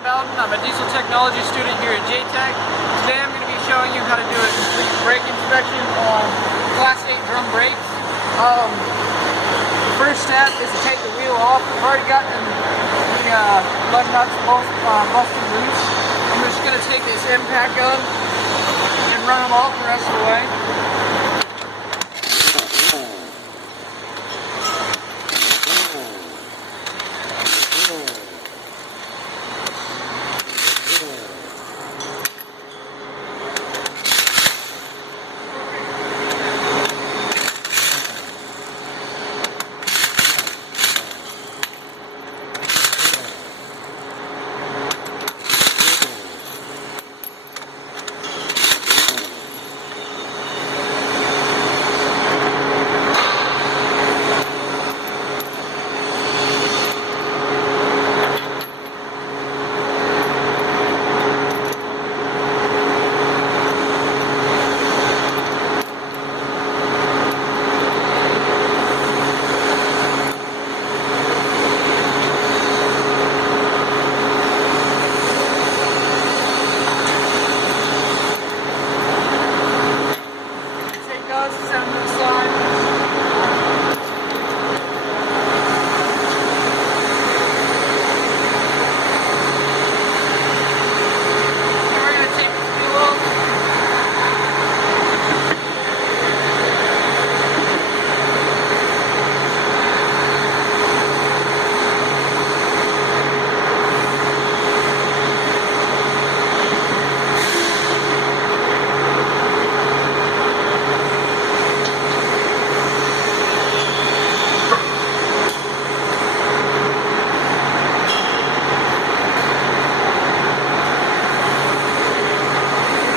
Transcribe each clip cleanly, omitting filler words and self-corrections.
Belden. I'm a diesel technology student here at JTech. Today I'm going to be showing you how to do a complete brake inspection on Class 8 drum brakes. The first step is to take the wheel off. I've already gotten the lug nuts busted loose. I'm just going to take this impact gun and run them off the rest of the way.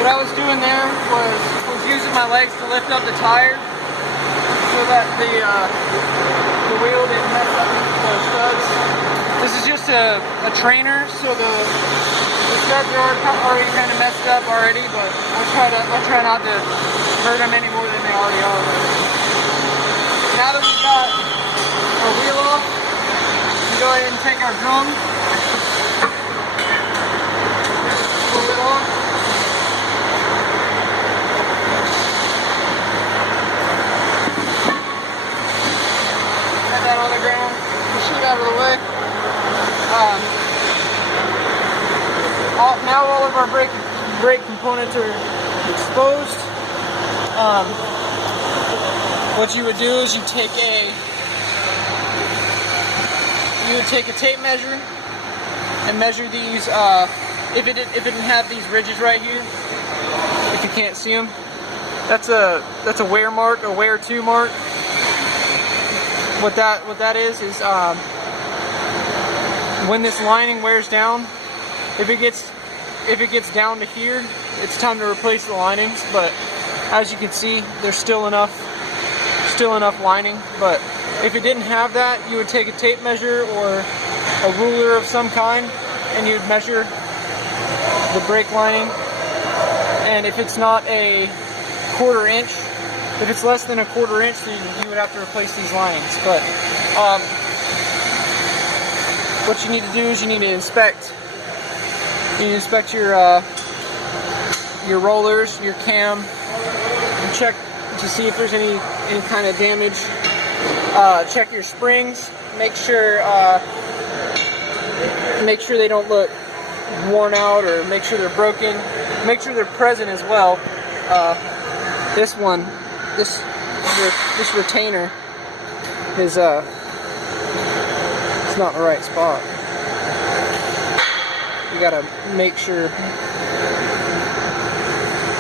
What I was doing there was using my legs to lift up the tire so that the wheel didn't mess up the studs. This is just a trainer, so the studs are already kind of messed up already, but I'll try not to hurt them any more than they already are. Now that we've got our wheel off, we can go ahead and take our drum, pull it off. That on the ground, shoot out of the way. Now all of our brake components are exposed. What you would do is you would take a tape measure and measure these. If it didn't have these ridges right here, if you can't see them, that's a wear mark, a wear 2 mark. What that is when this lining wears down, if it gets down to here, it's time to replace the linings. But as you can see, there's still enough lining. But if it didn't have that, you would take a tape measure or a ruler of some kind, and you'd measure the brake lining. And if it's not a 1/4 inch, if it's less than a 1/4 inch, then you would have to replace these linings. But what you need to do is you need to inspect. You need to inspect your rollers, your cam, and check to see if there's any kind of damage. Check your springs. Make sure they don't look worn out, or make sure they're broken. Make sure they're present as well. This retainer is it's not in the right spot. You gotta make sure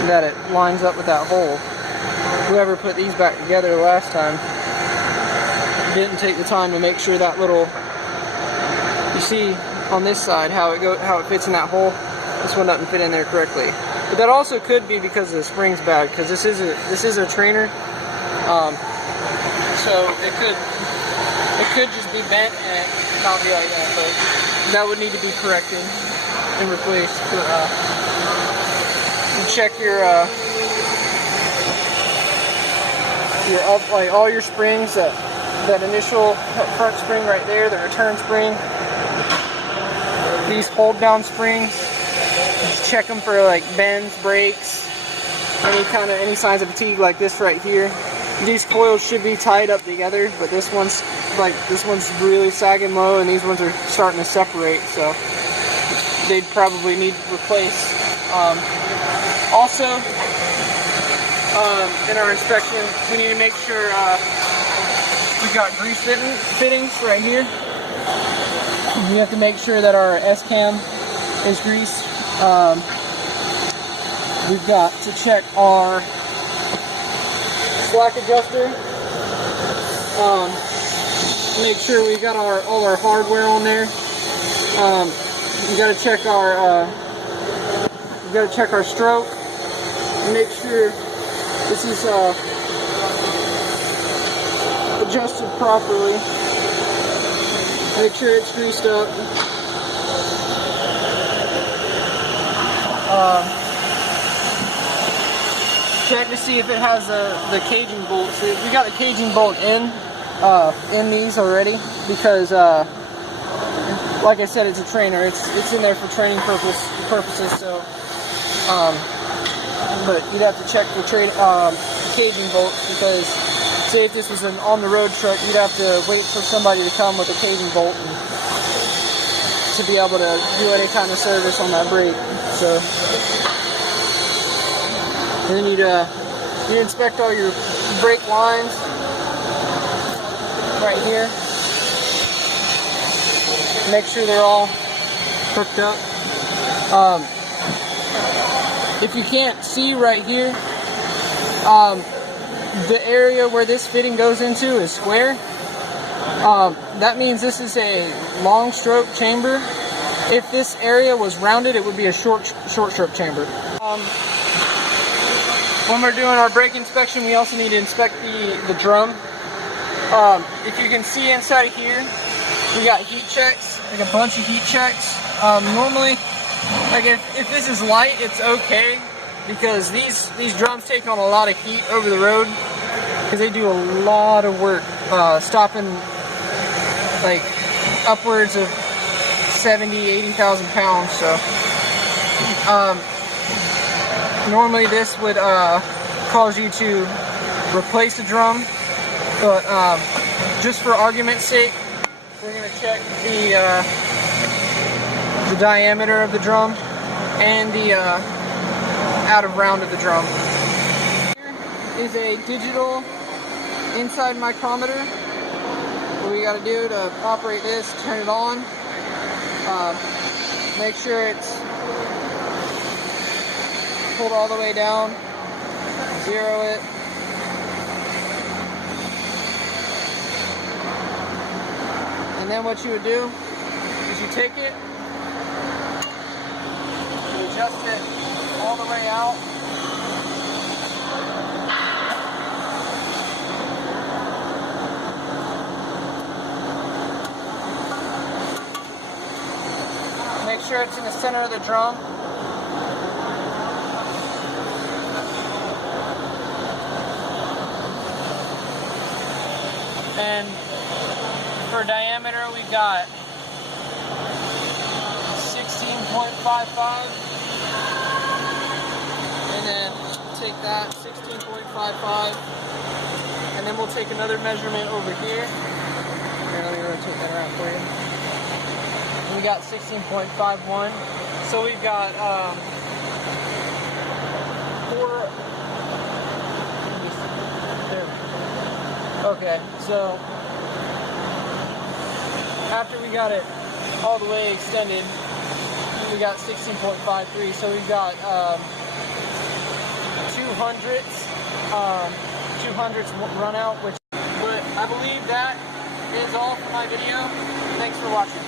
that it lines up with that hole. Whoever put these back together last time didn't take the time to make sure that little, you see on this side how it fits in that hole. This one doesn't fit in there correctly. But that also could be because the spring's bad, because this is a trainer, so it could just be bent and not be like that. But that would need to be corrected and replaced. Check your like all your springs, that initial front spring right there, the return spring. these hold down springs. Just check them for like bends, breaks, any signs of fatigue like this right here. These coils should be tied up together, but this one's really sagging low, and these ones are starting to separate, so they'd probably need to replace. Also, in our inspection, we need to make sure we got grease fittings right here. We have to make sure that our S-cam is greased. We've got to check our slack adjuster. Make sure we got all our hardware on there. We got to check our stroke. Make sure this is adjusted properly. Make sure it's greased up. Check to see if it has the caging bolts. We got a caging bolt in these already because, like I said, it's a trainer. It's in there for training purposes. So, but you'd have to check the caging bolts because, say, if this was an on-the-road truck, you'd have to wait for somebody to come with a caging bolt to be able to do any kind of service on that brake. So. And then you'd inspect all your brake lines right here. Make sure they're all hooked up. If you can't see right here, the area where this fitting goes into is square. That means this is a long stroke chamber. If this area was rounded, it would be a short stroke chamber. When we're doing our brake inspection, we also need to inspect the drum. If you can see inside here, we got heat checks, like a bunch of heat checks. Normally, like if this is light, it's okay because these drums take on a lot of heat over the road because they do a lot of work stopping like upwards of 70,000-80,000 pounds. So. Normally this would cause you to replace the drum, but just for argument's sake, we're going to check the diameter of the drum and the out of round of the drum. Here is a digital inside micrometer. What we got to do to operate this, turn it on, make sure it's pulled all the way down, zero it, and then what you would do is you take it, you adjust it all the way out, make sure it's in the center of the drum. And for diameter, we've got 16.55, and then take that 16.55, and then we'll take another measurement over here. Here, let me rotate that around for you. And we got 16.51, so we've got 4. Okay, so after we got it all the way extended, we got 16.53. So we've got 200ths run out, but I believe that is all for my video. Thanks for watching.